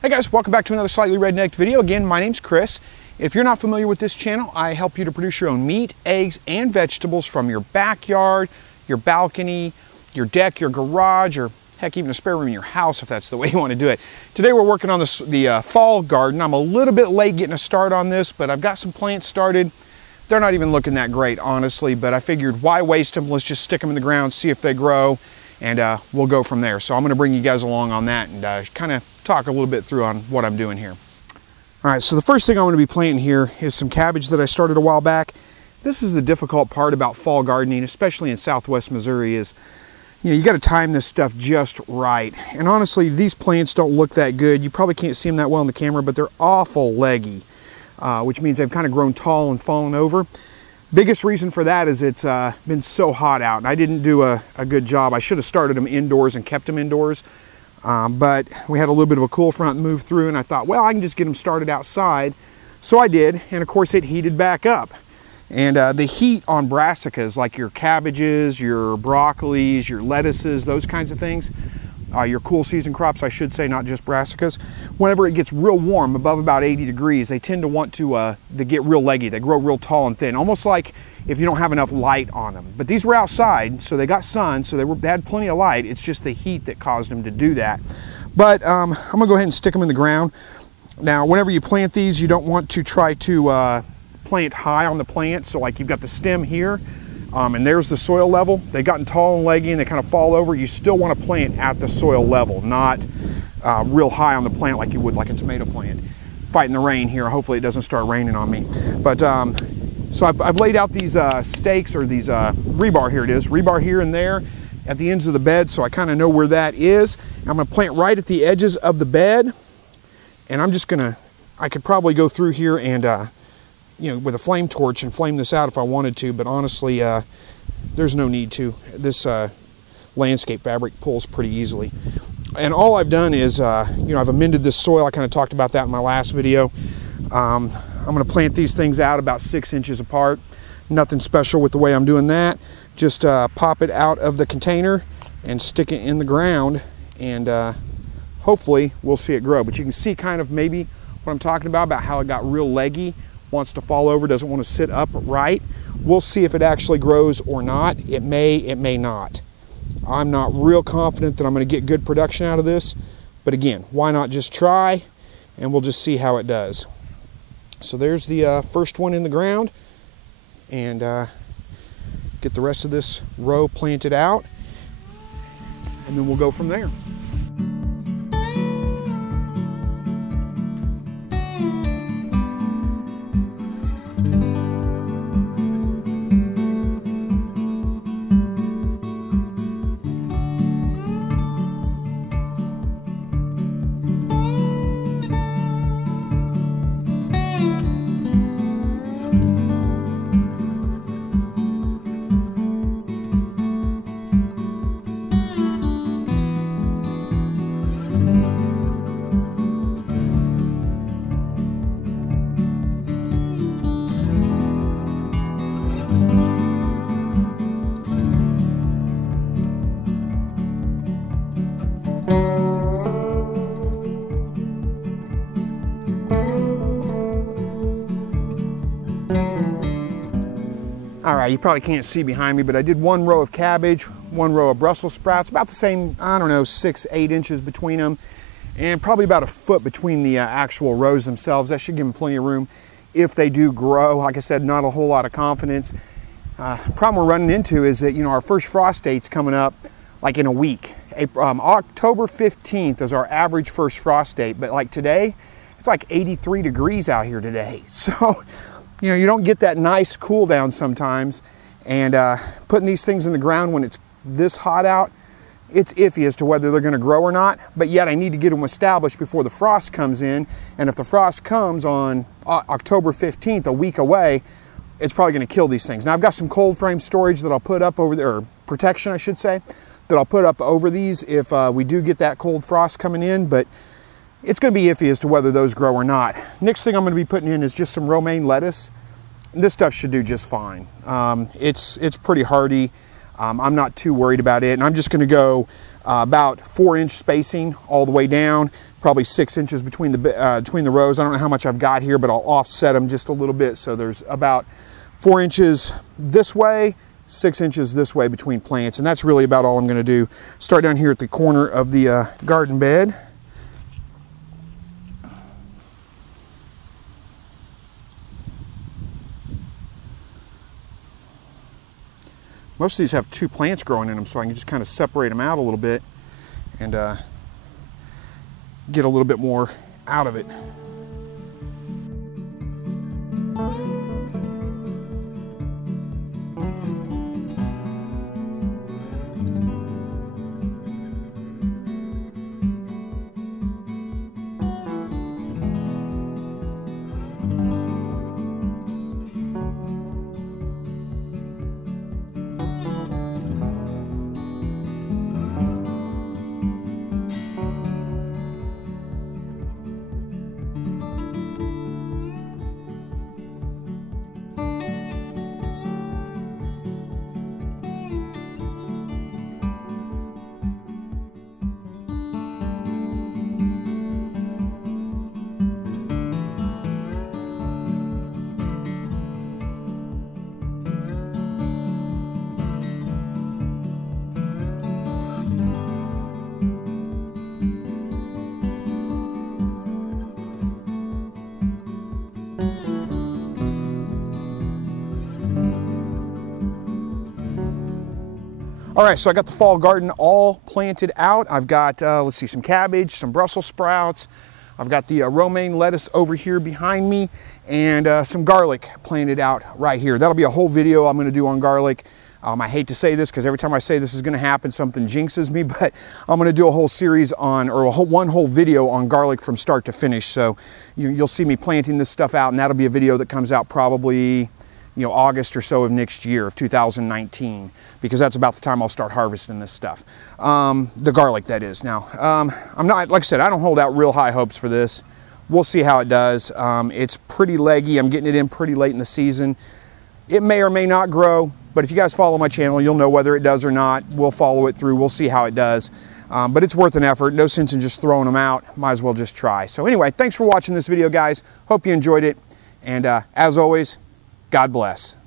Hey guys, welcome back to another Slightly Rednecked video. Again, my name's Chris. If you're not familiar with this channel, I help you to produce your own meat, eggs, and vegetables from your backyard, your balcony, your deck, your garage, or heck, even a spare room in your house if that's the way you want to do it. Today we're working on the fall garden. I'm a little bit late getting a start on this, but I've got some plants started. They're not even looking that great, honestly, but I figured why waste them? Let's just stick them in the ground, see if they grow, and we'll go from there. So I'm going to bring you guys along on that and kind of talk a little bit through on what I'm doing here. All right, so the first thing I'm going to be planting here is some cabbage that I started a while back. This is the difficult part about fall gardening, especially in southwest Missouri, is you got to time this stuff just right. And honestly, these plants don't look that good. You probably can't see them that well in the camera, but they're awful leggy, which means they've kind of grown tall and fallen over. Biggest reason for that is it's been so hot out, and I didn't do a good job. I should have started them indoors and kept them indoors. But we had a little bit of a cool front move through, and I thought, well, I can just get them started outside. So I did, and of course it heated back up. And the heat on brassicas, like your cabbages, your broccolis, your lettuces, those kinds of things, your cool season crops, I should say, not just brassicas, whenever it gets real warm, above about 80 degrees, they tend to want to they get real leggy. They grow real tall and thin, almost like if you don't have enough light on them. But these were outside, so they got sun, so they had plenty of light. It's just the heat that caused them to do that. But I'm gonna go ahead and stick them in the ground. Now, whenever you plant these, you don't want to try to plant high on the plant. So like you've got the stem here, and there's the soil level. They've gotten tall and leggy and they kind of fall over. You still want to plant at the soil level, not real high on the plant like you would like a tomato plant. Fighting the rain here. Hopefully it doesn't start raining on me. But so I've laid out these stakes, or these rebar, here it is, rebar here and there at the ends of the bed, so I kind of know where that is. I'm going to plant right at the edges of the bed, and I'm just going to, I could probably go through here and with a flame torch and flame this out if I wanted to, but honestly, there's no need to. This landscape fabric pulls pretty easily. And all I've done is, I've amended this soil. I kind of talked about that in my last video. I'm going to plant these things out about 6 inches apart. Nothing special with the way I'm doing that. Just pop it out of the container and stick it in the ground, and hopefully we'll see it grow. But you can see kind of maybe what I'm talking about how it got real leggy, wants to fall over, doesn't want to sit upright. We'll see if it actually grows or not. It may not. I'm not real confident that I'm going to get good production out of this, but again, why not just try, and we'll just see how it does. So there's the first one in the ground, and get the rest of this row planted out, and then we'll go from there. All right, you probably can't see behind me, but I did one row of cabbage, one row of Brussels sprouts, about the same, I don't know, 6-8 inches between them, and probably about a foot between the actual rows themselves. That should give them plenty of room if they do grow. Like I said, not a whole lot of confidence. Problem we're running into is that, our first frost date's coming up like in a week. October 15th is our average first frost date, but like today, it's like 83 degrees out here today. So, you don't get that nice cool down sometimes, and putting these things in the ground when it's this hot out, it's iffy as to whether they're going to grow or not, but yet I need to get them established before the frost comes in, and if the frost comes on October 15th, a week away, it's probably going to kill these things. Now I've got some cold frame storage that I'll put up over there, or protection I should say, that I'll put up over these if we do get that cold frost coming in, but it's going to be iffy as to whether those grow or not. Next thing I'm going to be putting in is just some romaine lettuce. This stuff should do just fine. It's pretty hardy. I'm not too worried about it, and I'm just going to go about 4-inch spacing all the way down, probably 6 inches between the rows. I don't know how much I've got here, but I'll offset them just a little bit. So there's about 4 inches this way, 6 inches this way between plants. And that's really about all I'm going to do. Start down here at the corner of the garden bed. Most of these have 2 plants growing in them, so I can just kind of separate them out a little bit and get a little bit more out of it. All right, so I got the fall garden all planted out. I've got, let's see, some cabbage, some Brussels sprouts. I've got the romaine lettuce over here behind me, and some garlic planted out right here. That'll be a whole video I'm gonna do on garlic. I hate to say this because every time I say this is gonna happen, something jinxes me, but I'm gonna do a whole series on, or one whole video on garlic from start to finish. So you'll see me planting this stuff out, and that'll be a video that comes out probably, you know, August or so of next year, of 2019, because that's about the time I'll start harvesting this stuff. The garlic, that is. Now, I'm not, like I said, I don't hold out real high hopes for this. We'll see how it does. It's pretty leggy. I'm getting it in pretty late in the season. It may or may not grow, but if you guys follow my channel, you'll know whether it does or not. We'll follow it through. We'll see how it does. But it's worth an effort. No sense in just throwing them out. Might as well just try. So anyway, thanks for watching this video, guys. Hope you enjoyed it. And as always, God bless.